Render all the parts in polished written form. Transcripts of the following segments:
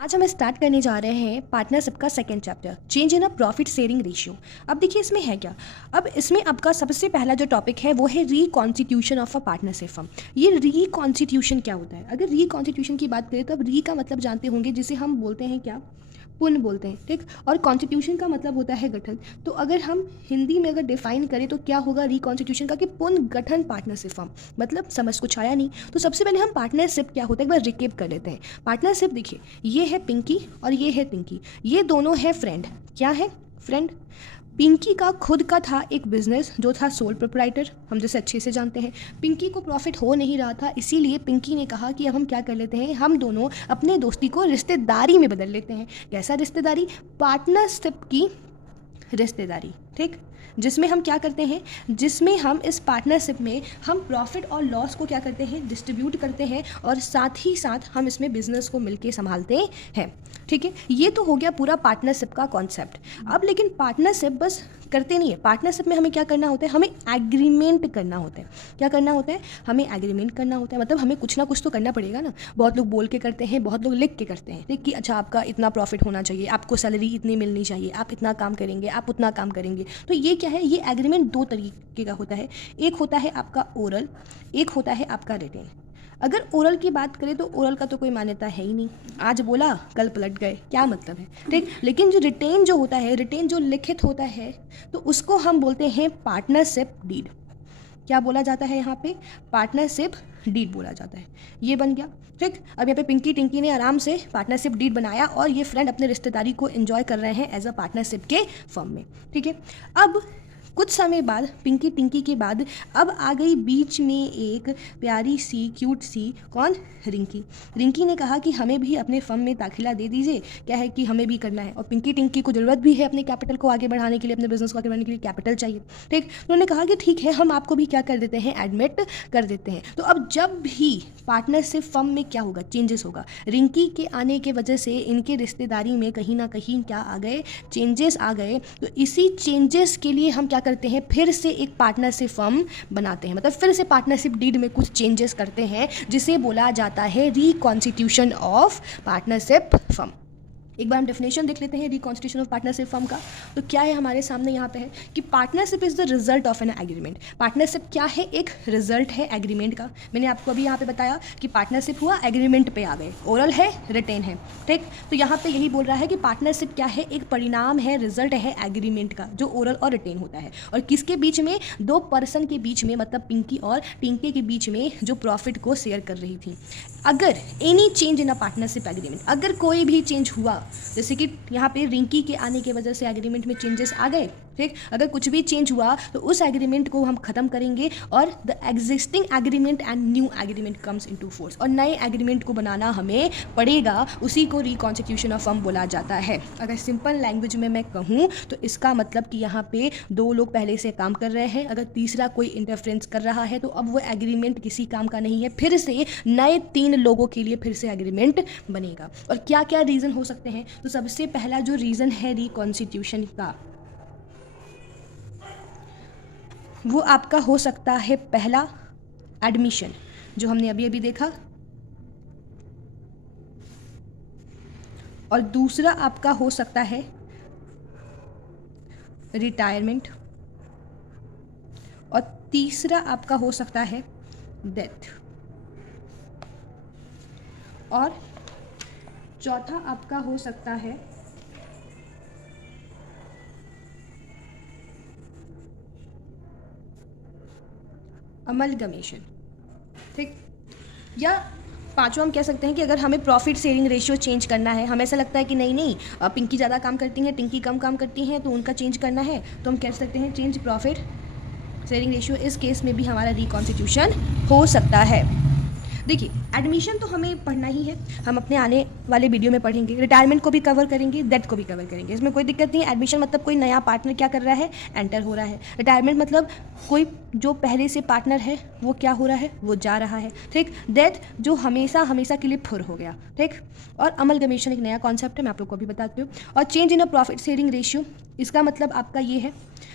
आज हम स्टार्ट करने जा रहे हैं पार्टनरशिप का second chapter, change in a profit sharing ratio. अब देखिए इसमें है क्या। अब इसमें आपका सबसे पहला जो टॉपिक है वो है रीकॉन्स्टिट्यूशन ऑफ अ पार्टनरशिप फर्म। ये रीकॉन्स्टिट्यूशन क्या होता है? अगर रीकॉन्स्टिट्यूशन की बात करें तो अब री का मतलब जानते होंगे, जिसे हम बोलते हैं क्या, पुनः बोलते हैं, ठीक। और कॉन्स्टिट्यूशन का मतलब होता है गठन। तो अगर हम हिंदी में अगर डिफाइन करें तो क्या होगा रिकॉन्स्टिट्यूशन का, कि पुनः गठन पार्टनरशिप फर्म। मतलब समझ कुछ आया नहीं? तो सबसे पहले हम पार्टनरशिप क्या होता है एक बार रिकेप कर लेते हैं। पार्टनरशिप देखिए, ये है पिंकी और ये है पिंकी, ये दोनों है फ्रेंड। क्या है? फ्रेंड। पिंकी का खुद का था एक बिजनेस जो था सोल प्रोप्राइटर, हम जैसे अच्छे से जानते हैं। पिंकी को प्रॉफिट हो नहीं रहा था, इसीलिए पिंकी ने कहा कि अब हम क्या कर लेते हैं, हम दोनों अपने दोस्ती को रिश्तेदारी में बदल लेते हैं। कैसा रिश्तेदारी? पार्टनरशिप की रिश्तेदारी, ठीक। जिसमें हम क्या करते हैं, जिसमें हम इस पार्टनरशिप में हम प्रॉफिट और लॉस को क्या करते हैं, डिस्ट्रीब्यूट करते हैं, और साथ ही साथ हम इसमें बिजनेस को मिलके संभालते हैं, ठीक है। ये तो हो गया पूरा पार्टनरशिप का कॉन्सेप्ट। अब लेकिन पार्टनरशिप बस करते नहीं है, पार्टनरशिप में हमें क्या करना होता है, हमें एग्रीमेंट करना होता है। क्या करना होता है? हमें एग्रीमेंट करना होता है। मतलब हमें कुछ ना कुछ तो करना पड़ेगा ना। बहुत लोग बोल के करते हैं, बहुत लोग लिख के करते हैं, ठीक, कि अच्छा आपका इतना प्रॉफिट होना चाहिए, आपको सैलरी इतनी मिलनी चाहिए, आप इतना काम करेंगे, आप उतना काम करेंगे। तो ये क्या है, ये एग्रीमेंट दो तरीके का होता है। एक होता है आपका ओरल, एक होता है आपका रिटेन। अगर ओरल की बात करें तो ओरल का तो कोई मान्यता है ही नहीं, आज बोला कल पलट गए, क्या मतलब है, ठीक। लेकिन जो रिटेन जो होता है, रिटेन जो लिखित होता है, तो उसको हम बोलते हैं पार्टनरशिप डीड। क्या बोला जाता है यहाँ पे? पार्टनरशिप डीड बोला जाता है। ये बन गया, ठीक। अब यहाँ पे पिंकी टिंकी ने आराम से पार्टनरशिप डीड बनाया और ये फ्रेंड अपने रिश्तेदारी को एंजॉय कर रहे हैं एज अ पार्टनरशिप के फर्म में, ठीक है। अब कुछ समय बाद, पिंकी टिंकी के बाद, अब आ गई बीच में एक प्यारी सी क्यूट सी, कौन? रिंकी। रिंकी ने कहा कि हमें भी अपने फर्म में दाखिला दे दीजिए, क्या है कि हमें भी करना है, और पिंकी टिंकी को ज़रूरत भी है अपने कैपिटल को आगे बढ़ाने के लिए, अपने बिजनेस को आगे बढ़ाने के लिए कैपिटल चाहिए, ठीक। उन्होंने कहा कि ठीक है, हम आपको भी क्या कर देते हैं, एडमिट कर देते हैं। तो अब जब भी पार्टनरशिप फर्म में क्या होगा, चेंजेस होगा। रिंकी के आने के वजह से इनके रिश्तेदारी में कहीं ना कहीं क्या आ गए, चेंजेस आ गए। तो इसी चेंजेस के लिए हम क्या करते हैं, फिर से एक पार्टनरशिप फर्म बनाते हैं। मतलब फिर से पार्टनरशिप डीड में कुछ चेंजेस करते हैं, जिसे बोला जाता है रिकॉन्स्टिट्यूशन ऑफ पार्टनरशिप फर्म। एक बार हम डेफिनेशन देख लेते हैं रिकॉन्स्टिट्यूशन ऑफ पार्टनरशिप फर्म का। तो क्या है हमारे सामने यहाँ पे है कि partnership is the result of an agreement. Partnership क्या है? एक रिजल्ट है एग्रीमेंट का। मैंने आपको अभी यहाँ पे बताया कि पार्टनरशिप हुआ, एग्रीमेंट पे आ गए, ओरल है, रिटेन है, ठीक। तो यहाँ पे यही बोल रहा है कि पार्टनरशिप क्या है, एक परिणाम है, रिजल्ट है एग्रीमेंट का, जो ओरल और रिटेन होता है। और किसके बीच में? दो पर्सन के बीच में, मतलब पिंकी और टिंकी के बीच में, जो प्रॉफिट को शेयर कर रही थी। अगर any change in a partnership agreement, अगर कोई भी चेंज हुआ, जैसे कि यहाँ पे रिंकी के आने की वजह से एग्रीमेंट में चेंजेस आ गए, ठीक। अगर कुछ भी चेंज हुआ तो उस एग्रीमेंट को हम खत्म करेंगे और the existing agreement and new agreement comes into force, और नए एग्रीमेंट को बनाना हमें पड़ेगा। उसी को रिकॉन्स्टिट्यूशन ऑफ फर्म बोला जाता है। अगर सिंपल लैंग्वेज में मैं कहूँ तो इसका मतलब कि यहाँ पे दो लोग पहले से काम कर रहे हैं, अगर तीसरा कोई इंटरफ्रेंस कर रहा है तो अब वो एग्रीमेंट किसी काम का नहीं है, फिर से नए तीन लोगों के लिए फिर से एग्रीमेंट बनेगा। और क्या क्या रीज़न हो सकते हैं? तो सबसे पहला जो रीज़न है रिकॉन्स्टिट्यूशन का, वो आपका हो सकता है पहला एडमिशन, जो हमने अभी अभी देखा, और दूसरा आपका हो सकता है रिटायरमेंट, और तीसरा आपका हो सकता है डेथ, और चौथा आपका हो सकता है अमलगमेशन, ठीक। या पांचवा हम कह सकते हैं कि अगर हमें प्रॉफिट शेयरिंग रेशियो चेंज करना है, हमें ऐसा लगता है कि नहीं नहीं, पिंकी ज़्यादा काम करती हैं, टिंकी कम काम करती हैं, तो उनका चेंज करना है, तो हम कह सकते हैं चेंज प्रॉफिट शेयरिंग रेशियो। इस केस में भी हमारा रिकॉन्स्टिट्यूशन हो सकता है। देखिए, एडमिशन तो हमें पढ़ना ही है, हम अपने आने वाले वीडियो में पढ़ेंगे। रिटायरमेंट को भी कवर करेंगे, डेथ को भी कवर करेंगे, इसमें कोई दिक्कत नहीं है। एडमिशन मतलब कोई नया पार्टनर क्या कर रहा है, एंटर हो रहा है। रिटायरमेंट मतलब कोई जो पहले से पार्टनर है वो क्या हो रहा है, वो जा रहा है, ठीक। डेथ जो हमेशा हमेशा के लिए फुर हो गया, ठीक। और अमलगमेशन एक नया कॉन्सेप्ट है, मैं आप लोग को भी बताती हूँ। और change in a profit sharing ratio, इसका मतलब आपका ये है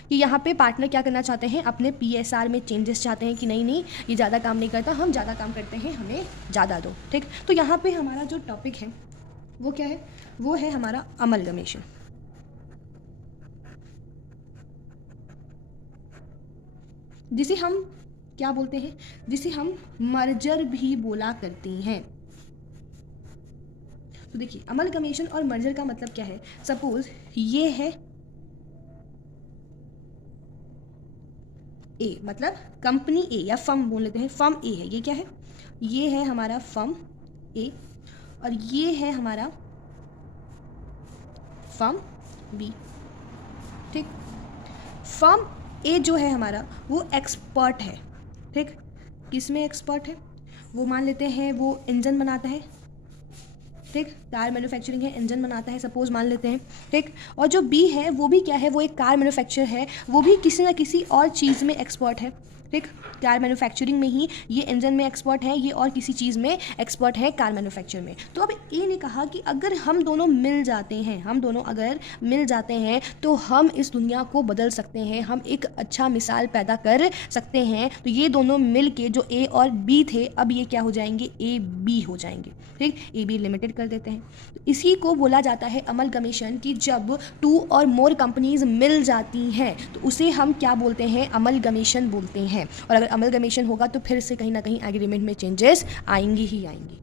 कि यहाँ पे पार्टनर क्या करना चाहते हैं, अपने PSR में चेंजेस चाहते हैं कि नहीं नहीं, ये ज़्यादा काम नहीं करता, हम ज़्यादा काम करते हैं, हमें ज़्यादा दो, ठीक। तो यहाँ पे हमारा जो टॉपिक है वो क्या है? वो है हमारा अमलगमेशन, जिसे हम क्या बोलते हैं? जिसे हम मर्जर भी बोला करते हैं। तो देखिए, अमलगमेशन और मर्जर का मतलब क्या है? सपोज ये है ए, मतलब कंपनी ए या फर्म बोल लेते हैं, फर्म ए है, ये क्या है? ये है हमारा फर्म ए, और ये है हमारा फर्म बी। ठीक, फर्म ए जो है हमारा वो एक्सपर्ट है। ठीक, किस में एक्सपर्ट है? वो मान लेते हैं वो इंजन बनाता है। ठीक, कार मैन्युफैक्चरिंग है, इंजन बनाता है, सपोज मान लेते हैं। ठीक, और जो बी है वो भी क्या है? वो एक कार मैन्युफैक्चर है, वो भी किसी ना किसी और चीज़ में एक्सपर्ट है। ठीक, कार मैन्युफैक्चरिंग में ही ये इंजन में एक्सपर्ट है, ये और किसी चीज़ में एक्सपर्ट है कार मैन्युफैक्चर में। तो अब ए ने कहा कि अगर हम दोनों मिल जाते हैं, हम दोनों अगर मिल जाते हैं तो हम इस दुनिया को बदल सकते हैं, हम एक अच्छा मिसाल पैदा कर सकते हैं। तो ये दोनों मिल के जो ए और बी थे, अब ये क्या हो जाएंगे? ए बी हो जाएंगे। ठीक, ए बी लिमिटेड कर देते हैं। तो इसी को बोला जाता है अमलगमेशन, कि जब 2 और मोर कंपनीज मिल जाती हैं तो उसे हम क्या बोलते हैं? अमलगमेशन बोलते हैं। और अगर अमलगमेशन होगा तो फिर से कहीं ना कहीं एग्रीमेंट में चेंजेस आएंगी ही आएंगी।